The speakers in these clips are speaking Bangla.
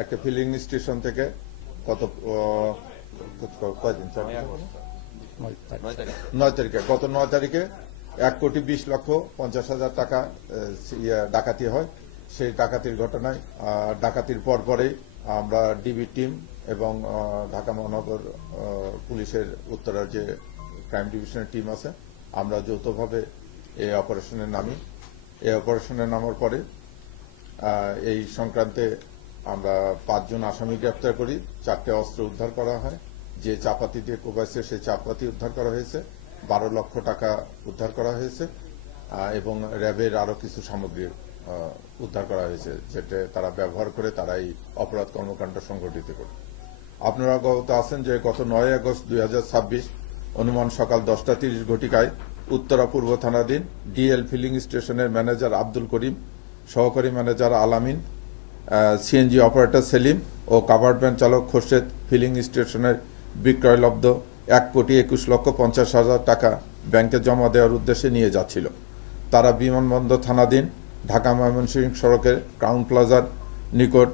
একটা ফিলিং স্টেশন থেকে কত কয়দিন 9 তারিখে গত 9 তারিখে 1,20,50,000 টাকা ডাকাতি হয়। সেই ডাকাতির ঘটনায় ডাকাতির পরপরেই আমরা ডিবি টিম এবং ঢাকা মহানগর পুলিশের উত্তরার যে ক্রাইম ডিভিশনের টিম আছে আমরা যৌথভাবে এই অপারেশনে নামি। এই অপারেশনে নামার পরে এই সংক্রান্তে আমরা 5 জন আসামি গ্রেপ্তার করি, 4টে অস্ত্র উদ্ধার করা হয়, যে চাপাতি দিয়ে কোবাইছে সেই চাপাতি উদ্ধার করা হয়েছে, 12 লক্ষ টাকা উদ্ধার করা হয়েছে এবং র্যাবের আরো কিছু সামগ্রী উদ্ধার করা হয়েছে, যেটা তারা ব্যবহার করে তারা এই অপরাধ কর্মকাণ্ড সংঘটিত করে। আপনারা অবগত আছেন যে গত 9 আগস্ট 2026 অনুমান সকাল 10:30 ঘটিকায় উত্তরা পূর্ব থানাধীন ডিএল ফিলিং স্টেশনের ম্যানেজার আব্দুল করিম, সহকারী ম্যানেজার আলামিন, সিএনজি অপারেটর সেলিম ও কাভার্ড ভ্যান চালক খোরশেদ ফিলিং স্টেশনের বিক্রয়লব্ধ 1,21,50,000 টাকা ব্যাংকে জমা দেওয়ার উদ্দেশ্যে নিয়ে যাচ্ছিল। তারা বিমানবন্দর থানাধীন ঢাকা ময়মনসিংহ সড়কের ক্রাউন প্লাজার নিকট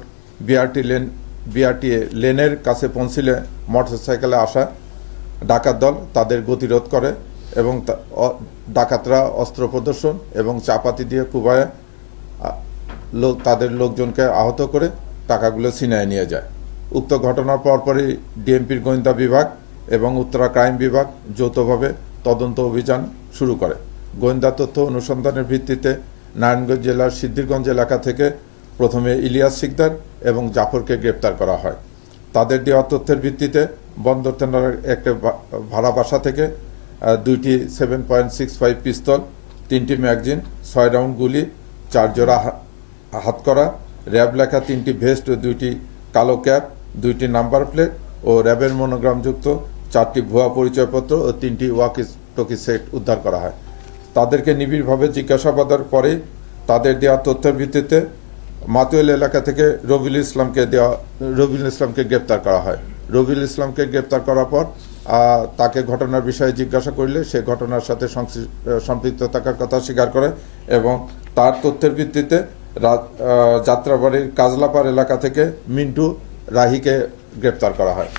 বিআরটিএ লেনের কাছে পৌঁছলে মোটরসাইকেলে আসা ডাকাত দল তাদের গতিরোধ করে এবং ডাকাতরা অস্ত্র প্রদর্শন এবং চাপাতি দিয়ে কুবায় তাদের লোকজনকে আহত করে টাকাগুলো ছিনায় নিয়ে যায়। উক্ত ঘটনার পরপরই ডিএমপির গোয়েন্দা বিভাগ এবং উত্তরা ক্রাইম বিভাগ যৌথভাবে তদন্ত অভিযান শুরু করে। গোয়েন্দা তথ্য অনুসন্ধানের ভিত্তিতে নারায়ণগঞ্জ জেলার সিদ্ধিরগঞ্জ এলাকা থেকে প্রথমে ইলিয়াস সিকদার এবং জাফরকে গ্রেপ্তার করা হয়। তাদের দেওয়া তথ্যের ভিত্তিতে বন্দর থানার একটা ভাড়া বাসা থেকে 2টি 7.65 পিস্তল, 3টি ম্যাগাজিন, 6 রাউন্ড গুলি, 4 জোড়া হাতকড়া, র্যাব লেখা 3টি ভেস্ট ও 2টি কালো ক্যাপ, 2টি নাম্বার প্লেট ও র্যাবের মনোগ্রামযুক্ত 4টি ভুয়া পরিচয়পত্র ও 3টি ওয়াকি টকি সেট উদ্ধার করা হয়। তাদেরকে নিবিড়ভাবে জিজ্ঞাসাবাদের পরে তাদের দেওয়া তথ্যের ভিত্তিতে মাতুয়েল এলাকা থেকে রবিউল ইসলামকে গ্রেপ্তার করা হয়। রবিউল ইসলামকে গ্রেপ্তার করার পর তাকে ঘটনার বিষয়ে জিজ্ঞাসা করলে সে ঘটনার সাথে সম্পৃক্ত থাকার কথা স্বীকার করে এবং তার তথ্যের ভিত্তিতে যাত্রাবাড়ির কাজলাপাড় এলাকা থেকে মিন্টু রাহিকে গ্রেপ্তার করা হয়।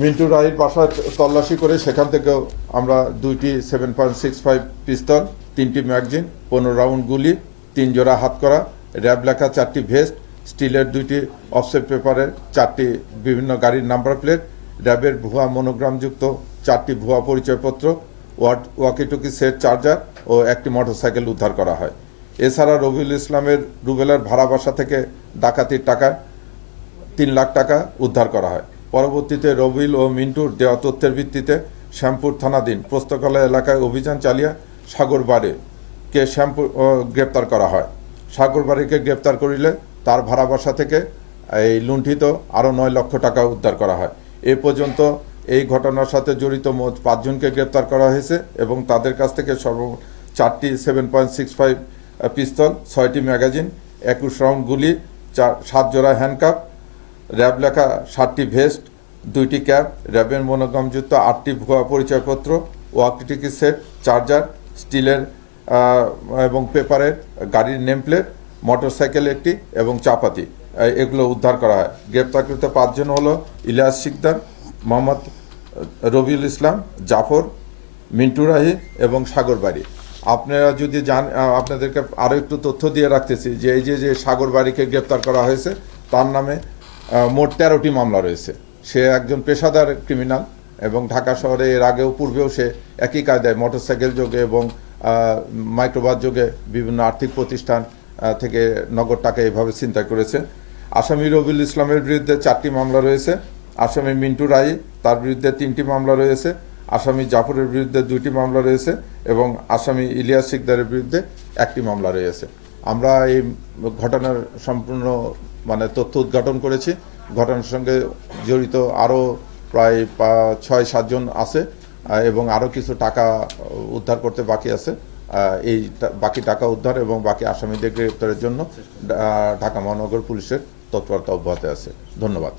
মিন্টু রাহির বাসায় তল্লাশি করে সেখান থেকেও আমরা 2টি 7.65 পিস্তল, 3টি ম্যাগাজিন, 15 রাউন্ড গুলি, 3 জোড়া হাতকড়া, র্যাব লেখা 4টি ভেস্ট, স্টিলের 2টি অফসেট পেপারের 4টি বিভিন্ন গাড়ির নাম্বার প্লেট, র্যাবের ভুয়া মনোগ্রামযুক্ত 4টি ভুয়া পরিচয়পত্র, ওয়াকিটকি সেট চার্জার ও একটি মোটরসাইকেল উদ্ধার করা হয়। এছাড়া রবিউল ইসলামের রুবেলার ভাড়া বাসা থেকে ডাকাতির টাকা 3 লাখ টাকা উদ্ধার করা হয়। পরবর্তীতে রবিউল ও মিন্টুর দেওয়া তথ্যের ভিত্তিতে শ্যামপুর থানাধীন পোস্তকলা এলাকায় অভিযান চালিয়ে সাগরবাড়িকে গ্রেপ্তার করা হয়। সাগরবাড়িকে গ্রেপ্তার করিলে তার ভাড়া বাসা থেকে এই লুণ্ঠিত আরও 9 লক্ষ টাকা উদ্ধার করা হয়। এ পর্যন্ত এই ঘটনার সাথে জড়িত মোট 5 জনকে গ্রেপ্তার করা হয়েছে এবং তাদের কাছ থেকে 4টি 7.65 পিস্তল, 6টি ম্যাগাজিন, 21 রাউন্ড গুলি, 7 জোড়া হ্যান্ডকাপ, র্যাব লেখা 7টি ভেস্ট, 2টি ক্যাপ, র্যাবের মনোগ্রামযুক্ত 8টি ভুয়া পরিচয়পত্র, ওয়াকিটকি সেট, চার্জার, স্টিলের এবং পেপারের গাড়ির নেমপ্লেট, মোটরসাইকেল একটি এবং চাপাতি এগুলো উদ্ধার করা হয়। গ্রেপ্তারকৃত 5 জন হলো ইলিয়াস সিকদার, মোহাম্মদ রবিউল ইসলাম, জাফর, মিন্টু রাহি এবং সাগরবাড়ি। আপনারা যদি আপনাদেরকে আরও একটু তথ্য দিয়ে রাখতেছি যে এই যে সাগরবাড়িকে গ্রেপ্তার করা হয়েছে তার নামে মোট 13টি মামলা রয়েছে। সে একজন পেশাদার ক্রিমিনাল এবং ঢাকা শহরে এর আগেও পূর্বেও সে একই কায়দায় মোটরসাইকেল যোগে এবং মাইক্রোবাস যোগে বিভিন্ন আর্থিক প্রতিষ্ঠান থেকে নগদ টাকা এভাবে ছিনতাই করেছে। আসামি রবিউল ইসলামের বিরুদ্ধে 4টি মামলা রয়েছে, আসামি মিন্টু রাই তার বিরুদ্ধে 3টি মামলা রয়েছে, আসামি জাফরের বিরুদ্ধে 2টি মামলা রয়েছে এবং আসামি ইলিয়াস সিকদারের বিরুদ্ধে 1টি মামলা রয়েছে। আমরা এই ঘটনার সম্পূর্ণ তথ্য উদ্ঘাটন করেছি। ঘটনার সঙ্গে জড়িত আরও প্রায় 6-7 জন আছে এবং আরও কিছু টাকা উদ্ধার করতে বাকি আছে। এই বাকি টাকা উদ্ধার এবং বাকি আসামিদের গ্রেপ্তারের জন্য ঢাকা মহানগর পুলিশের তৎপরতা অব্যাহত আছে। ধন্যবাদ।